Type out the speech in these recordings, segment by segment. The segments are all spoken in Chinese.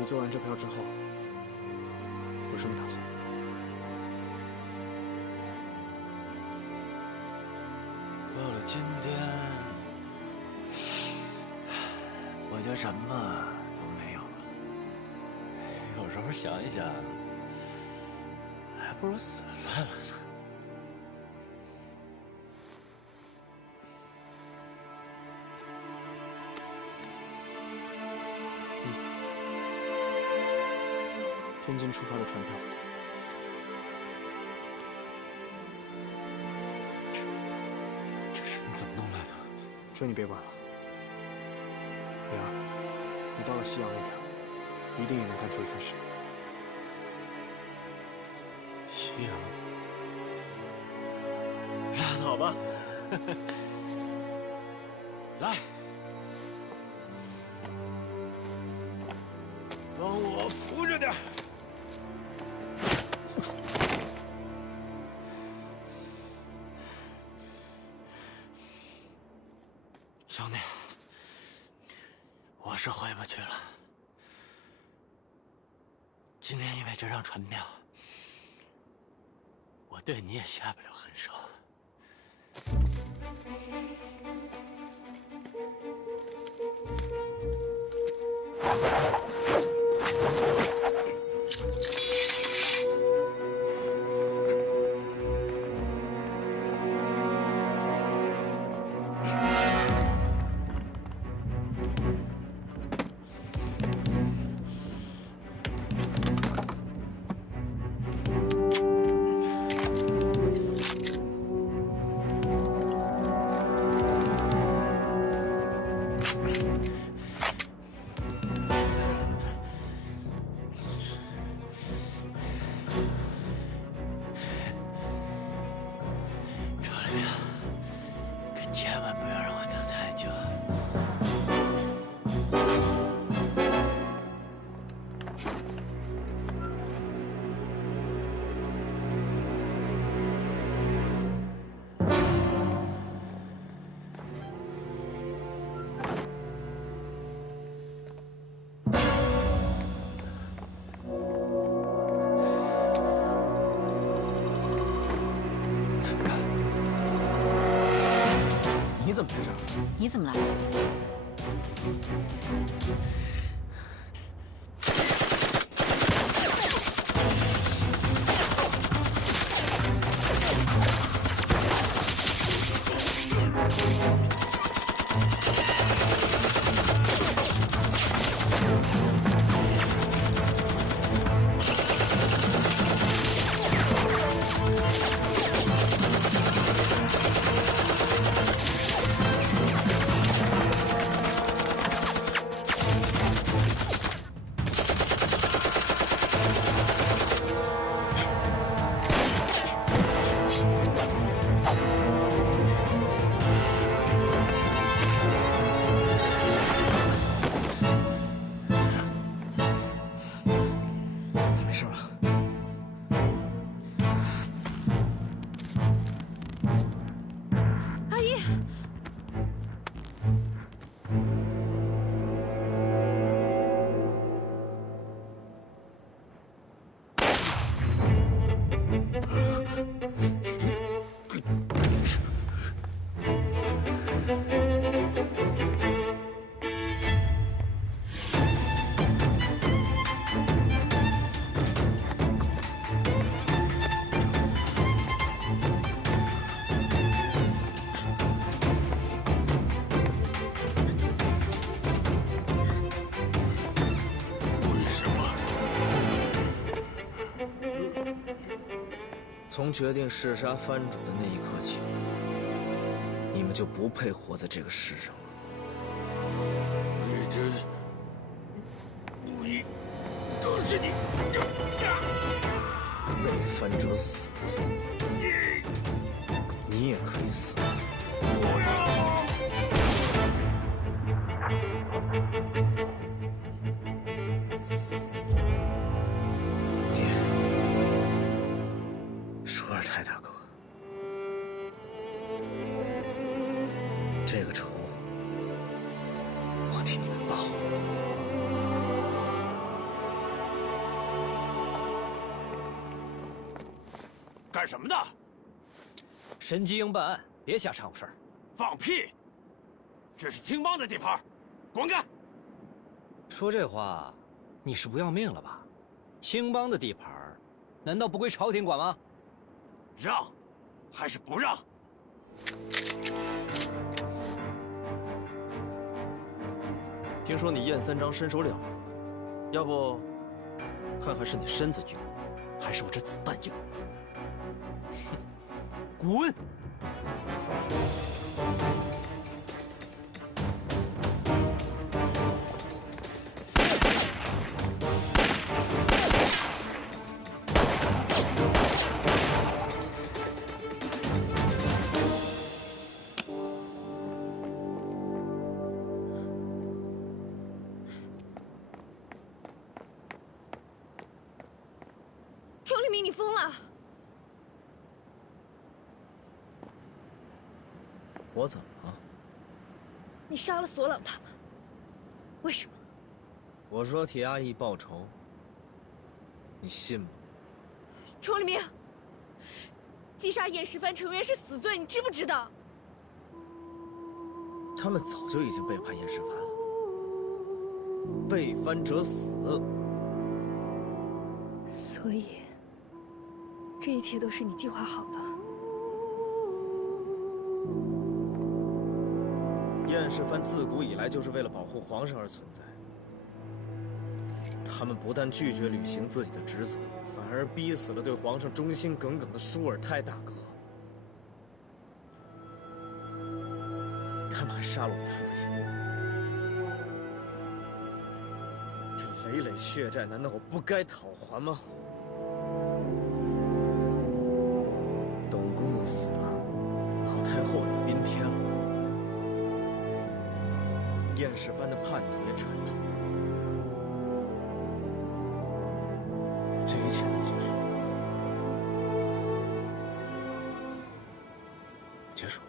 你做完这票之后，有什么打算？到了今天，我就什么都没有了。有时候想一想，还不如死了算了呢。 天津出发的船票，这是你怎么弄来的？这你别管了。灵儿，你到了西洋那边，一定也能干出一份事。西洋？拉倒吧！来，帮我扶着点。 兄弟，我是回不去了。今天因为这张船票，我对你也下不了狠手。千万不要让我等太久。你怎么在这儿？你怎么来了？你没事吧？阿姨，从决定弑杀藩主的那一刻起，你们就不配活在这个世上了。魏征、陆毅，都是你！被藩者死，你也可以死。不要！爹，舒尔泰大哥，这个仇我替你们报了。干什么的？神机应办案，别瞎掺和事儿。放屁！这是青帮的地盘，滚开！说这话，你是不要命了吧？青帮的地盘，难道不归朝廷管吗？让，还是不让？听说你燕三章身手了得，要不看看是你身子硬，还是我这子弹硬？哼，滚！庄立明，你疯了！我怎么了？你杀了索朗他们，为什么？我说替阿义报仇，你信吗？庄立明，击杀燕世蕃成员是死罪，你知不知道？他们早就已经背叛燕世蕃了，背叛者死。所以，这一切都是你计划好的。燕世蕃自古以来就是为了保护皇上而存在。他们不但拒绝履行自己的职责，反而逼死了对皇上忠心耿耿的舒尔泰大哥。他们还杀了我父亲。这累累血债，难道我不该讨还吗？董公公死了，老太后也宾天了。燕世蕃的叛徒也铲除，这一切都结束了，结束了。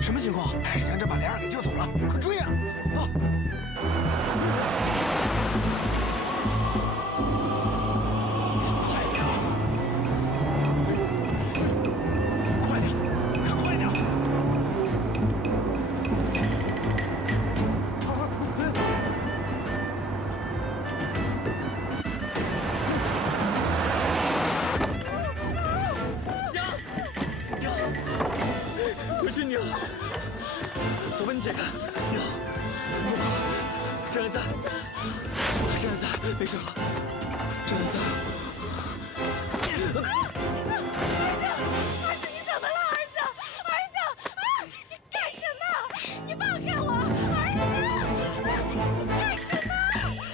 什么情况？哎，人这把莲儿给救走了，快追啊！啊！快点！快点！看快点！回去娘，我问你姐，娘，不怕，真安在，真安在，没事吧？真安在。儿子，你怎么了？儿子，儿子，啊！你干什么？你放开我！儿子，你干什么？你放开我！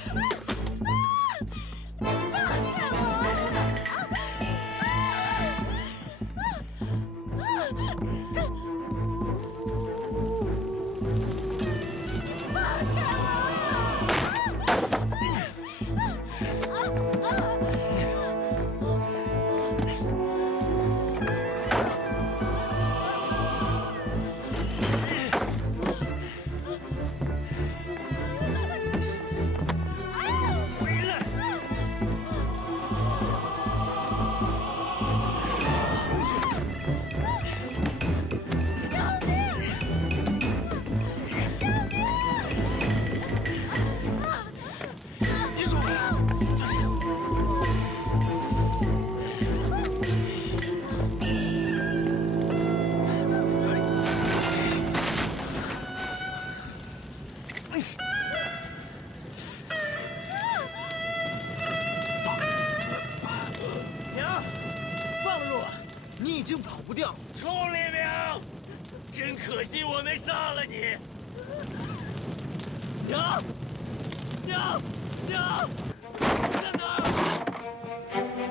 经跑不掉。冲立明，真可惜我没杀了你。娘，娘，娘，在哪儿？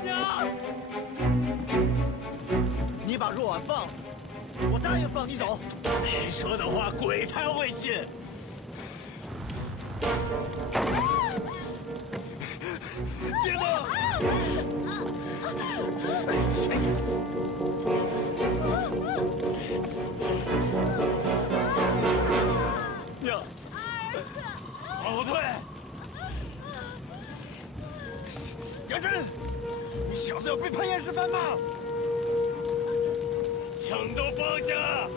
娘，你把若婉放了，我答应放你走。你说的话鬼才会信。别动！娘，后退！杨真，你小子要背叛燕世蕃吗？枪都放下！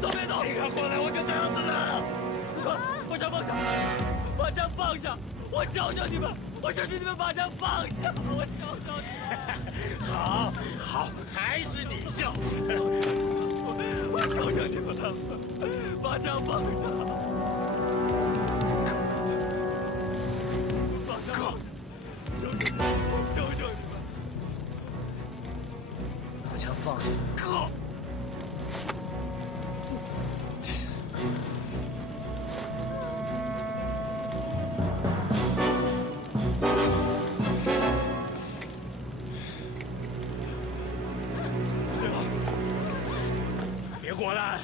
都别动！谁敢过来，我就打死他！把枪放下！把枪放下！我求求你们！我求求你们把枪放下！我求求你们！好，好，还是你孝顺！我求求你们了，把枪放下！把枪放下！求求你们！把枪放下，哥。过来！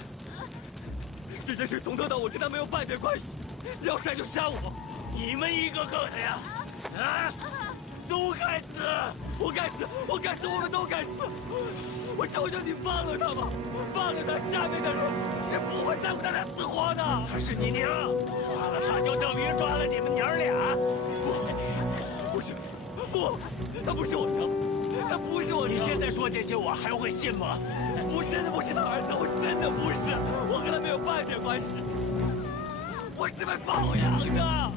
这件事从头到尾跟他没有半点关系，你要杀就杀我！你们一个个的呀，啊，都该死！我该死！我该死！我们都该死！我求求你放了他吧！放了他，下面的人是不会在乎他的死活的。她是你娘，抓了她就等于抓了你们娘俩。不是，不，她不是我娘，她不是我娘。你现在说这些，我还会信吗？我真的不是他儿子，我真的不是，我跟他没有半点关系，我是被包养的。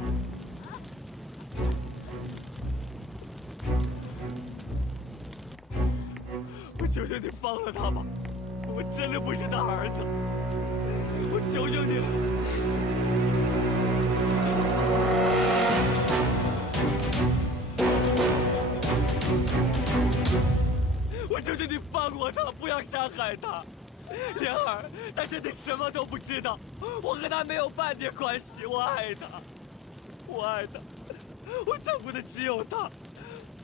我求求你放了他吧，我真的不是他儿子，我求求你了。我求求你放过他，不要伤害他。莲儿，他真的什么都不知道，我和他没有半点关系。我爱他，我爱他，我在乎的只有他。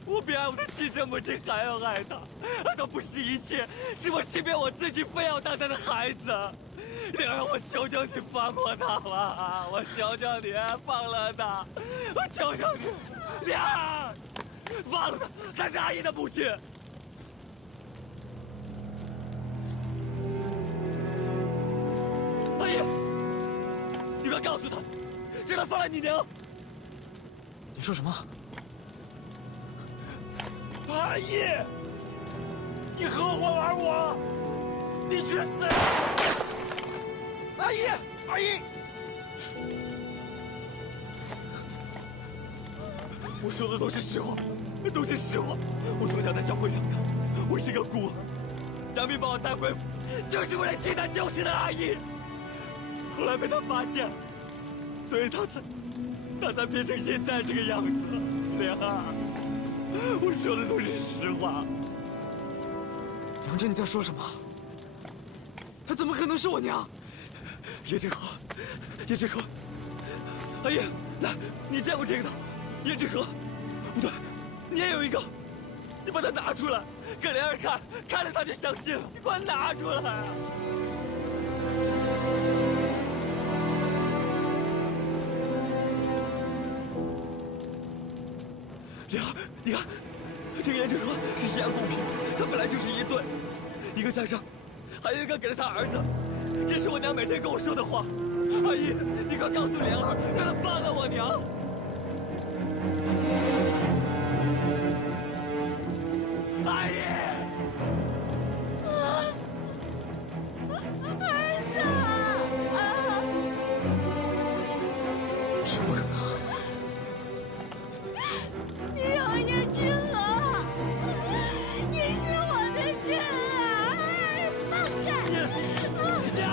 我比爱我的亲生母亲还要爱他，他不惜一切，是我欺骗我自己，非要当他的孩子。莲儿，我求求你放过他吧，我求求你放了他，我求求你，莲儿，放了他，他是阿姨的母亲。阿姨，你快告诉他，让他放了你娘。你说什么？阿姨，你合伙玩我，你去死！阿姨，阿姨，我说的都是实话，都是实话。我从小在教会长大，我是个孤儿。杨明把我带回府，就是为了替他救世的阿姨。后来被他发现，所以他才变成现在这个样子。莲儿，我说的都是实话。杨真，你在说什么？她怎么可能是我娘？叶之河，叶之河，阿姨，来，你见过这个的？叶之河，不对，你也有一个，你把它拿出来，给莲儿看，看了她就相信了。你快拿出来啊！莲儿，你看，这个叶之河是西洋贡品，它本来就是一对，一个在这儿，还有一个给了他儿子。这是我娘每天跟我说的话。阿姨，你快告诉莲儿，让她放了我娘。阿姨，儿子，怎么可能？你有叶之河，你是我的真儿，放开！娘！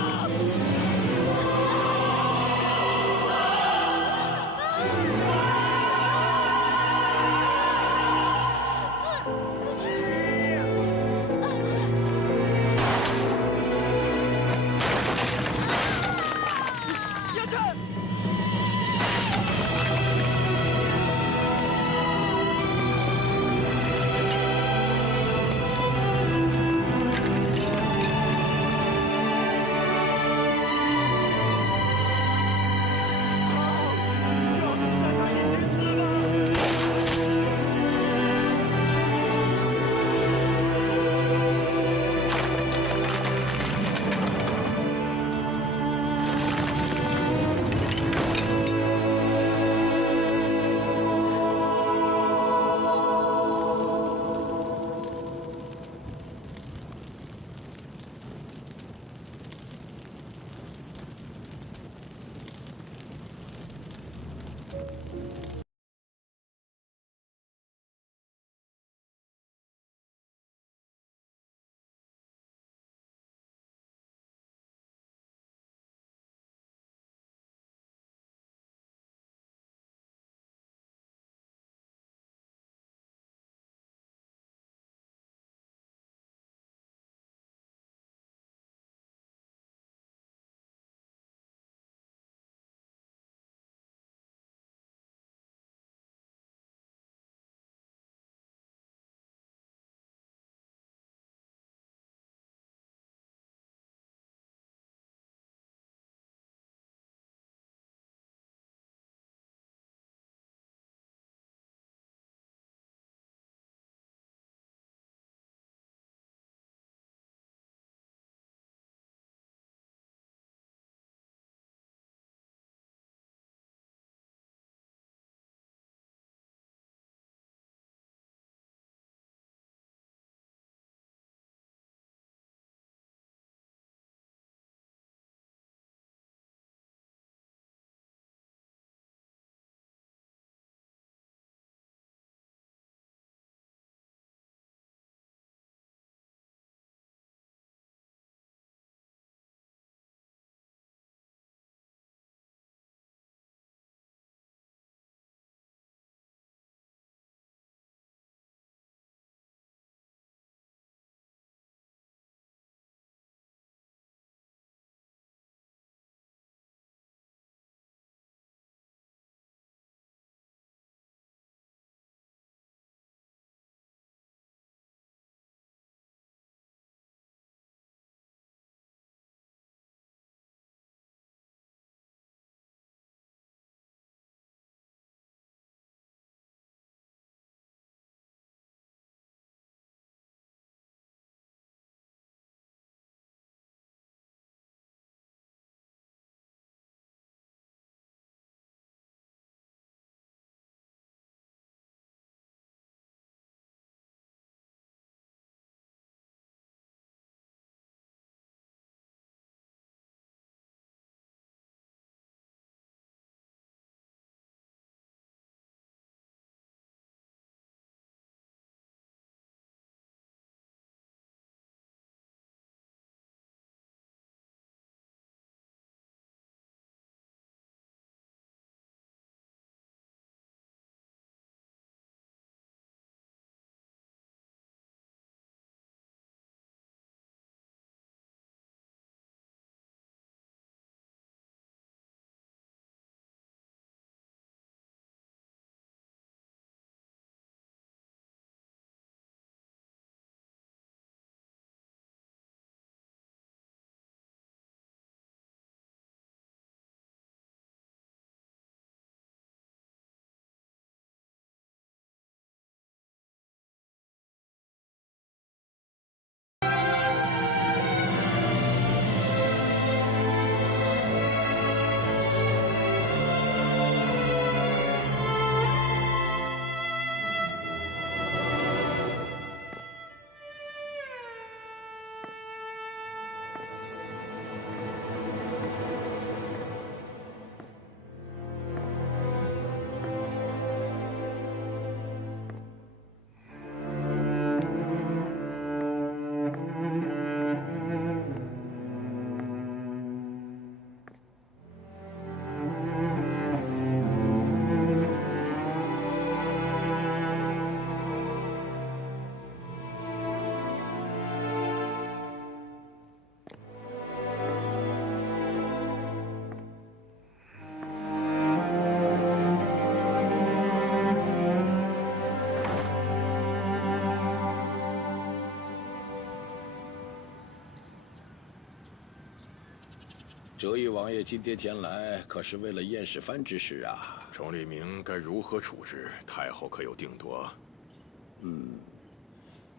折翼王爷今天前来，可是为了燕世蕃之事啊？崇利明该如何处置？太后可有定夺？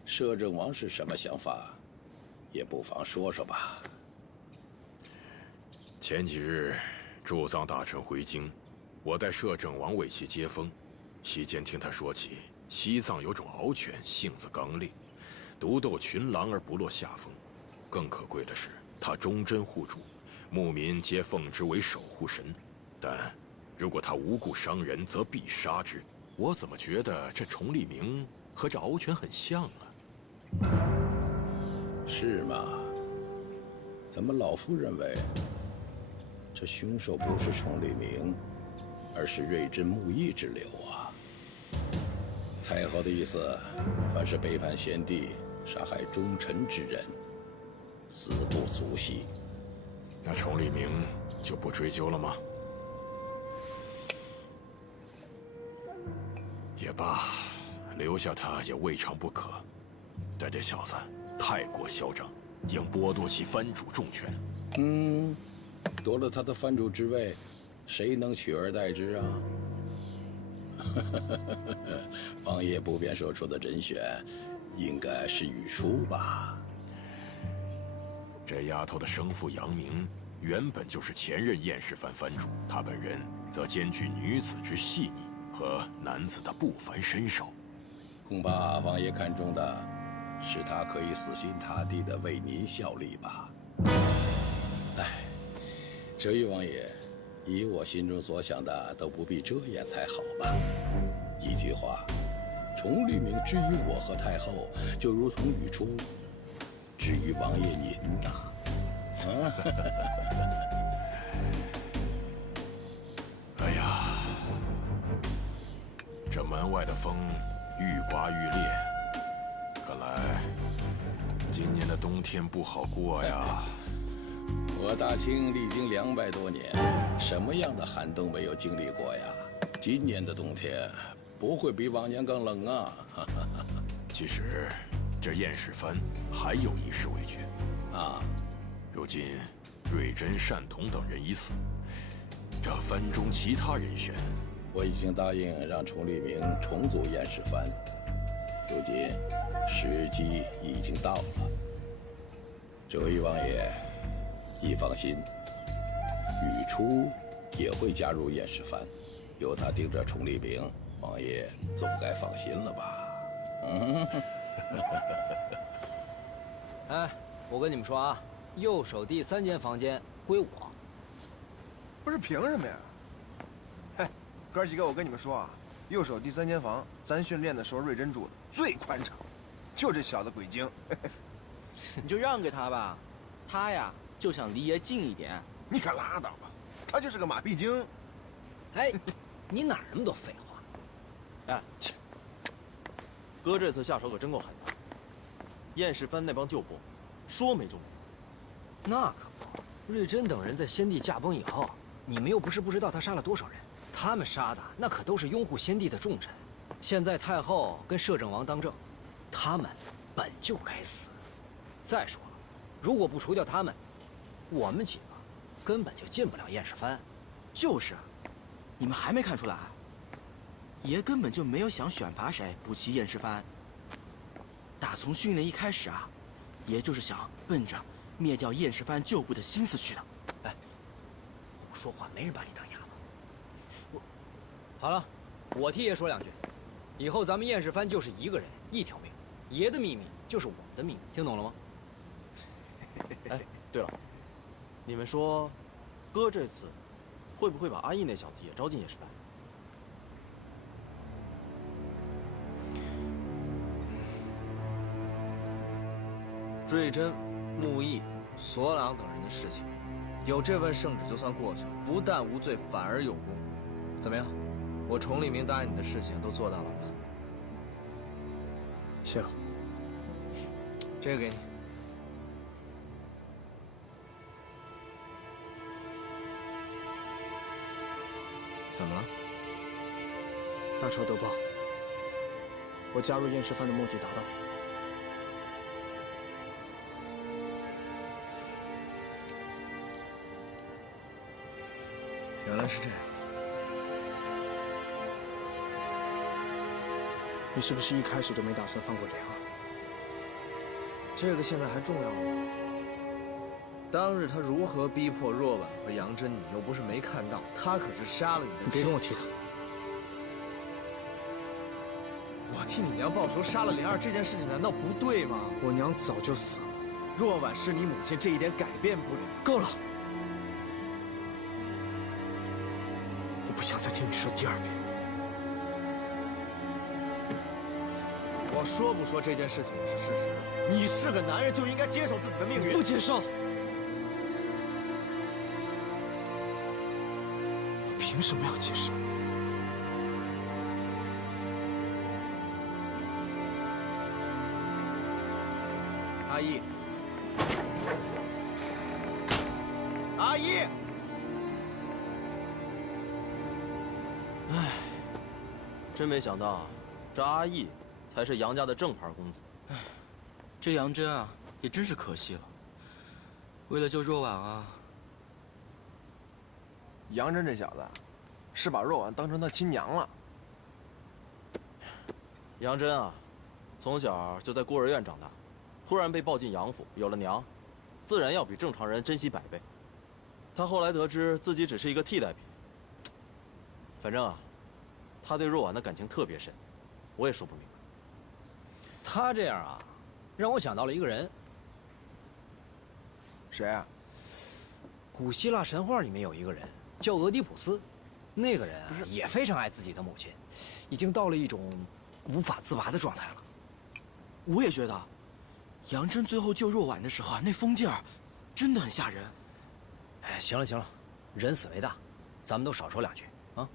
摄政王是什么想法？也不妨说说吧。前几日，驻藏大臣回京，我带摄政王为其接风。席间听他说起，西藏有种獒犬，性子刚烈，独斗群狼而不落下风。更可贵的是，他忠贞护主。牧民皆奉之为守护神，但如果他无故伤人，则必杀之。我怎么觉得这崇利明和这敖犬很像啊？是吗？怎么老夫认为这凶手不是崇利明，而是瑞真木易之流啊？太后的意思，凡是背叛先帝、杀害忠臣之人，死不足惜。那崇利明就不追究了吗？也罢，留下他也未尝不可。但这小子太过嚣张，应剥夺其藩主重权。夺了他的藩主之位，谁能取而代之啊？王爷不便说出的人选，应该是宇初吧？这丫头的生父杨明，原本就是前任燕氏藩藩主，他本人则兼具女子之细腻和男子的不凡身手。恐怕王爷看中的是他可以死心塌地地为您效力吧？哎，这位王爷，以我心中所想的，都不必遮掩才好吧？一句话，崇利明之于我和太后，就如同宇初之于王爷您呐。哎呀，这门外的风愈刮愈烈，看来今年的冬天不好过呀。我大清历经200多年，什么样的寒冬没有经历过呀？今年的冬天不会比往年更冷啊！其实，这燕氏藩还有一事未决啊。如今，瑞真、单同等人已死，这藩中其他人选，我已经答应让崇利明重组燕氏藩。如今，时机已经到了。这位王爷，你放心，宇初也会加入燕氏藩，由他盯着崇利明，王爷总该放心了吧？哎，我跟你们说啊，右手第3间房间归我。不是凭什么呀？嘿，哥几个，我跟你们说啊，右手第3间房，咱训练的时候瑞珍住的最宽敞，就这小子鬼精。你就让给他吧，他呀就想离爷近一点。你可拉倒吧，他就是个马屁精。哎，你哪儿那么多废话？哎，哥这次下手可真够狠的。燕氏藩那帮旧部，说没就没。那可不，瑞珍等人在先帝驾崩以后，你们又不是不知道他杀了多少人，他们杀的那可都是拥护先帝的重臣。现在太后跟摄政王当政，他们本就该死。再说了，如果不除掉他们，我们几个根本就进不了燕氏藩。就是，你们还没看出来？爷根本就没有想选拔谁补齐燕氏藩。打从训练一开始啊，爷就是想奔着灭掉燕氏藩旧部的心思去的。哎，不说话没人把你当哑巴。好了，我替爷说2句，以后咱们燕氏藩就是一个人一条命，爷的秘密就是我的秘密，听懂了吗？哎，对了，你们说，哥这次会不会把阿义那小子也招进燕氏藩？瑞珍、穆易、索朗等人的事情，有这份圣旨就算过去了，不但无罪，反而有功。怎么样？我崇利明答应你的事情都做到了吧？谢了。这个给你。怎么了？大仇得报，我加入燕氏藩的目的达到。原来是这样。你是不是一开始就没打算放过莲儿？这个现在还重要吗？当日他如何逼迫若婉和杨真，你又不是没看到，他可是杀了你的。你别跟我提他。我替你娘报仇，杀了莲儿这件事情难道不对吗？我娘早就死了。若婉是你母亲，这一点改变不了。够了！你不想再听你说第二遍。我说不说这件事情也是事实。你是个男人，就应该接受自己的命运。不接受。你凭什么要接受？阿义，阿义。唉，真没想到，这阿义才是杨家的正牌公子。这杨真啊，也真是可惜了。为了救若婉啊，杨真这小子，是把若婉当成他亲娘了。杨真啊，从小就在孤儿院长大，突然被抱进养府，有了娘，自然要比正常人珍惜100倍。他后来得知自己只是一个替代品，反正啊，他对若婉的感情特别深，我也说不明白。他这样啊，让我想到了一个人。谁啊？古希腊神话里面有一个人叫俄狄浦斯，那个人啊也非常爱自己的母亲，已经到了一种无法自拔的状态了。我也觉得，杨真最后救若婉的时候啊，那疯劲儿，真的很吓人。哎，行了行了，人死为大，咱们都少说2句啊。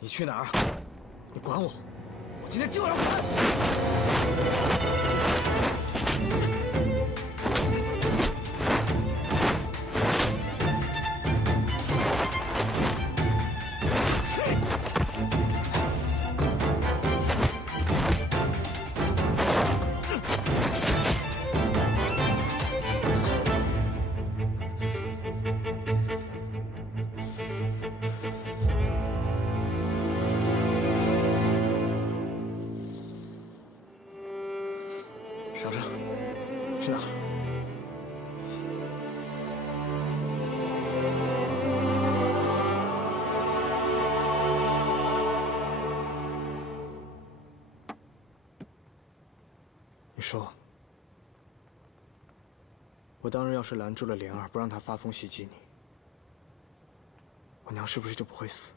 你去哪儿？你管我！我今天就要上车，去哪儿？你说，我当日要是拦住了莲儿，不让她发疯袭击你，我娘是不是就不会死？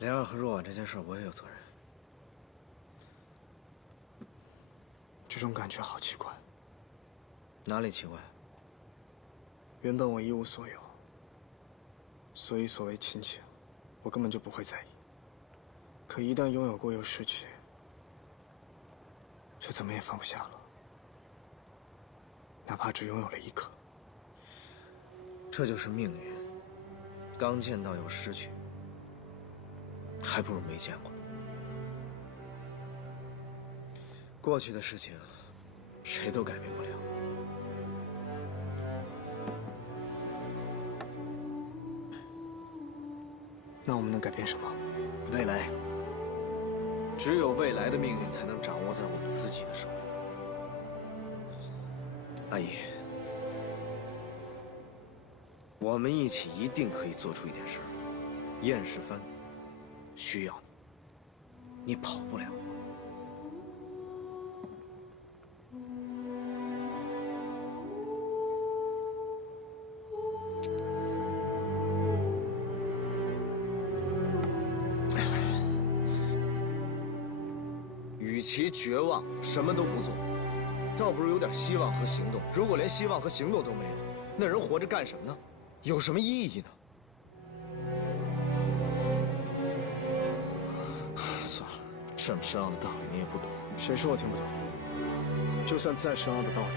莲儿和若婉这件事，我也有责任。这种感觉好奇怪。哪里奇怪？原本我一无所有，所以所谓亲情，我根本就不会在意。可一旦拥有过又失去，就怎么也放不下了。哪怕只拥有了一刻。这就是命运。刚见到又失去，还不如没见过呢。过去的事情，谁都改变不了。那我们能改变什么？未来，只有未来的命运才能掌握在我们自己的手里。阿姨，我们一起一定可以做出一点事儿。燕世帆需要你，你跑不了。与其绝望，什么都不做，倒不如有点希望和行动。如果连希望和行动都没有，那人活着干什么呢？有什么意义呢？算了，这么深奥的道理你也不懂。谁说我听不懂？就算再深奥的道理，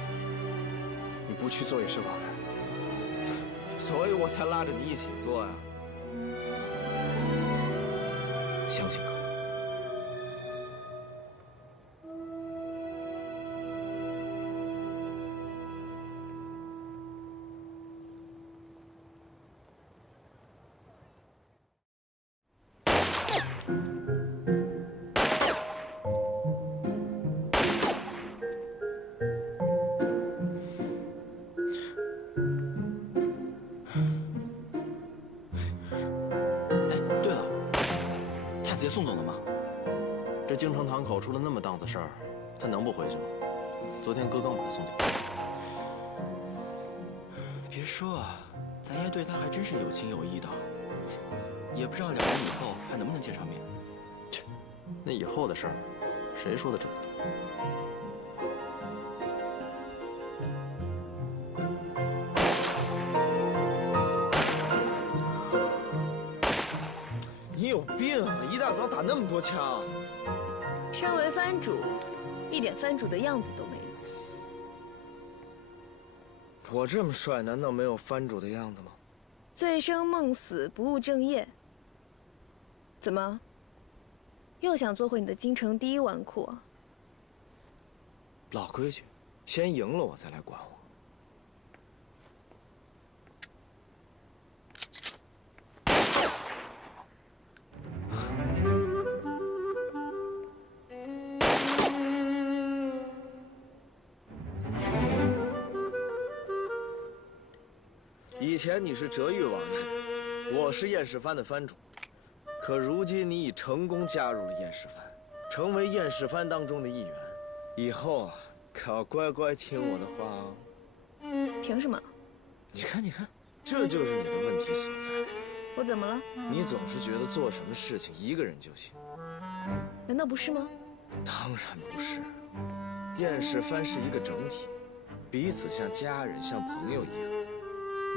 你不去做也是枉然。所以我才拉着你一起做呀。相信我。送走了吗？这京城堂口出了那么档子事儿，他能不回去吗？昨天哥刚把他送走。别说啊，咱爷对他还真是有情有义的，也不知道两人以后还能不能见上面。那以后的事儿，谁说得准？你有病啊！一大早打那么多枪。身为藩主，一点藩主的样子都没有。我这么帅，难道没有藩主的样子吗？醉生梦死，不务正业。怎么？又想做回你的京城第一纨绔啊？老规矩，先赢了我再来管我。以前你是哲裕王爷，我是燕世藩的藩主，可如今你已成功加入了燕世藩，成为燕世藩当中的一员。以后啊，可要乖乖听我的话哦。凭什么？你看，这就是你的问题所在。我怎么了？你总是觉得做什么事情一个人就行。难道不是吗？当然不是，燕世藩是一个整体，彼此像家人、像朋友一样。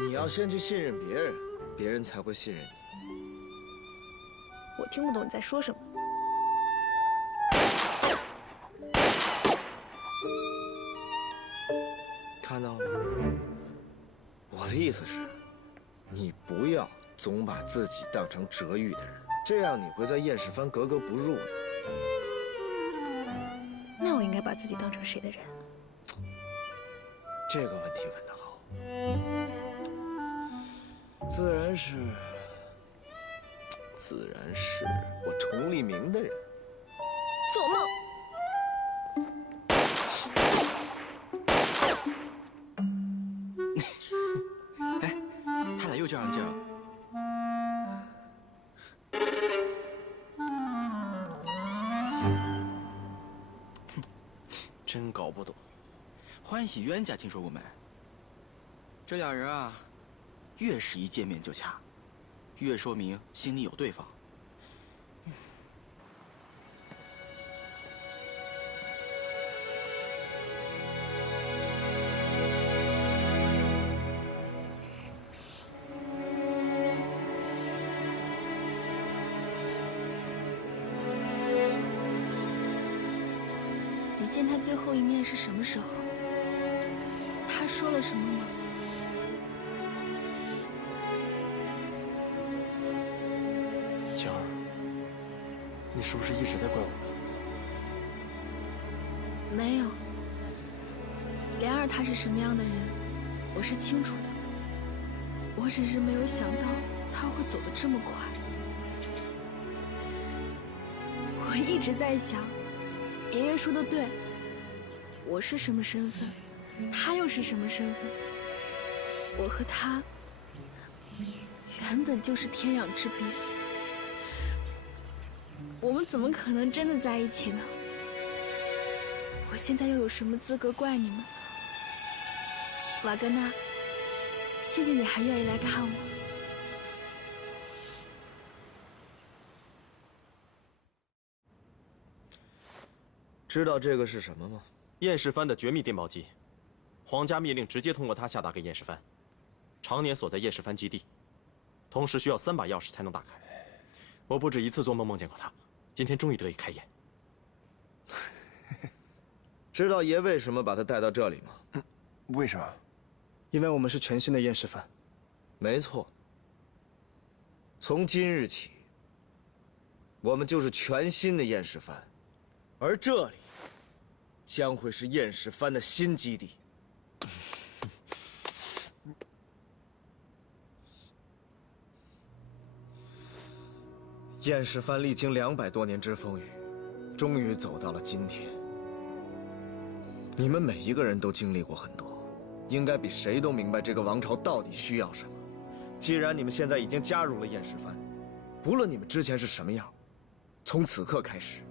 你要先去信任别人，别人才会信任你。我听不懂你在说什么。看到了吗？我的意思是，你不要总把自己当成哲裕的人，这样你会在燕世藩格格不入的。那我应该把自己当成谁的人？这个问题问得好。自然是我崇利明的人。做梦！哎，他俩又这样劲儿。真搞不懂。欢喜冤家听说过没？这俩人啊，越是一见面就掐，越说明心里有对方。你见他最后一面是什么时候？他说了什么吗？晴儿，你是不是一直在怪我？没有。莲儿他是什么样的人，我是清楚的。我只是没有想到他会走得这么快。我一直在想，爷爷说的对，我是什么身份，他又是什么身份？我和他原本就是天壤之别，我们怎么可能真的在一起呢？我现在又有什么资格怪你们？瓦格纳，谢谢你还愿意来看我。知道这个是什么吗？燕世藩的绝密电报机，皇家密令直接通过它下达给燕世藩，常年锁在燕世藩基地，同时需要3把钥匙才能打开。我不止一次做梦梦见过它，今天终于得以开眼。知道爷为什么把他带到这里吗？为什么？因为我们是全新的燕世藩。没错。从今日起，我们就是全新的燕世藩，而这里将会是燕世藩的新基地。燕世藩历经200多年之风雨，终于走到了今天。你们每一个人都经历过很多，应该比谁都明白这个王朝到底需要什么。既然你们现在已经加入了燕世藩，不论你们之前是什么样，从此刻开始，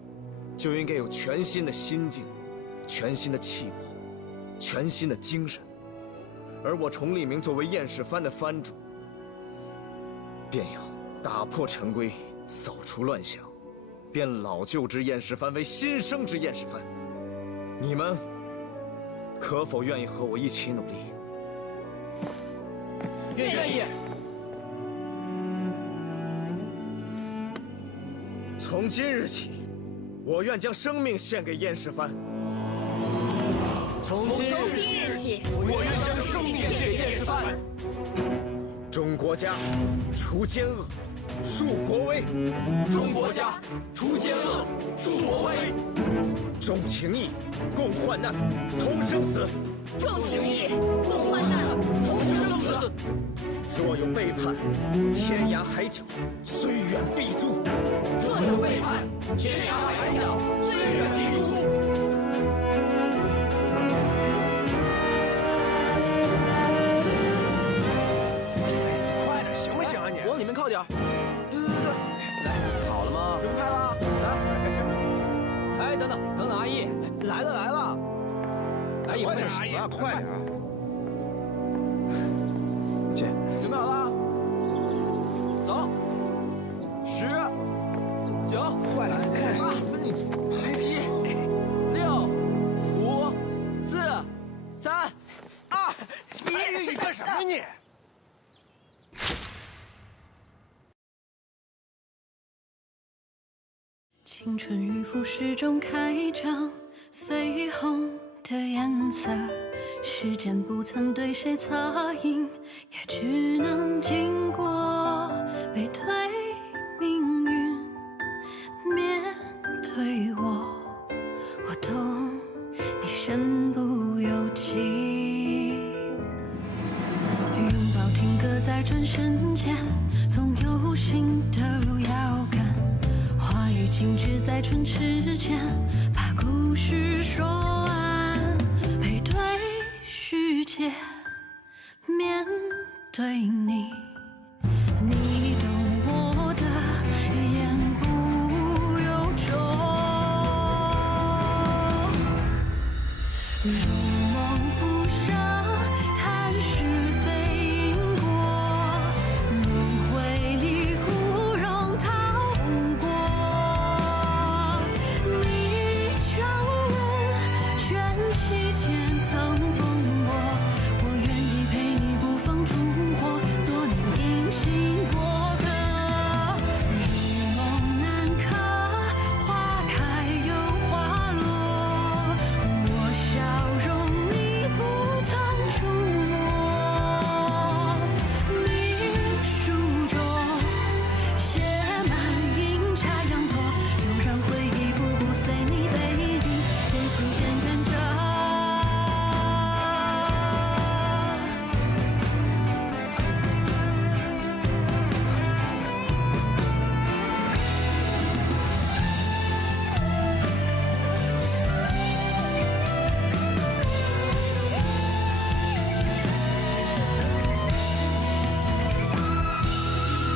就应该有全新的心境、全新的气魄、全新的精神。而我崇立明作为燕世藩的藩主，便要打破陈规，扫除乱象，变老旧之燕世藩为新生之燕世藩。你们可否愿意和我一起努力？愿意。从今日起，我愿将生命献给燕世藩。从今日起，我愿将生命献给燕世藩。忠国家，除奸恶，树国威。忠国家，除奸恶，树国威。重情义，共患难，同生死。重情义，共患难，同生死。若有背叛，天涯海角，虽远必诛。若有背叛，天涯海角，虽远必诛。快点，行不行啊你？往里面靠点。对，来，好了吗？准备拍了，来。哎，等等，阿义，来了。阿义，快点，阿姨，快点啊！准备好了，走，10、9，快点，看什么？你拍7、6、5、4、3、2、1。你干什么你？青春与腐蚀中开张，绯红的颜色，时间不曾对谁擦印，也只能经过背对命运，面对我懂你身不由己。拥抱停格在转身间，总有新的如遥感，话语静止在唇齿间，把故事说完，背对世界，面对你，你懂我的言不由衷，如梦浮生，谈是非因果，轮回里苦容逃不过，你承认全期间曾风波，我愿意陪你捕风烛火，做你隐形过客，如梦难可，花开又花落，我笑容你不曾触摸，你书中写满阴差阳错，就让回忆步步随你背影渐行渐远着。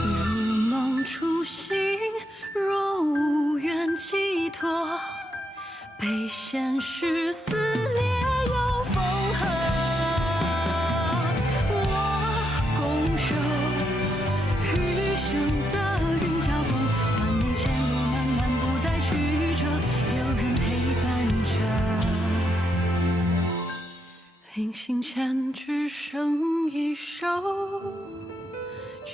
如梦初醒，若无缘寄托，被现实撕裂又缝合。我拱手，余生的云交锋，换你前路漫漫不再曲折，有人陪伴着。临行前只剩一首，却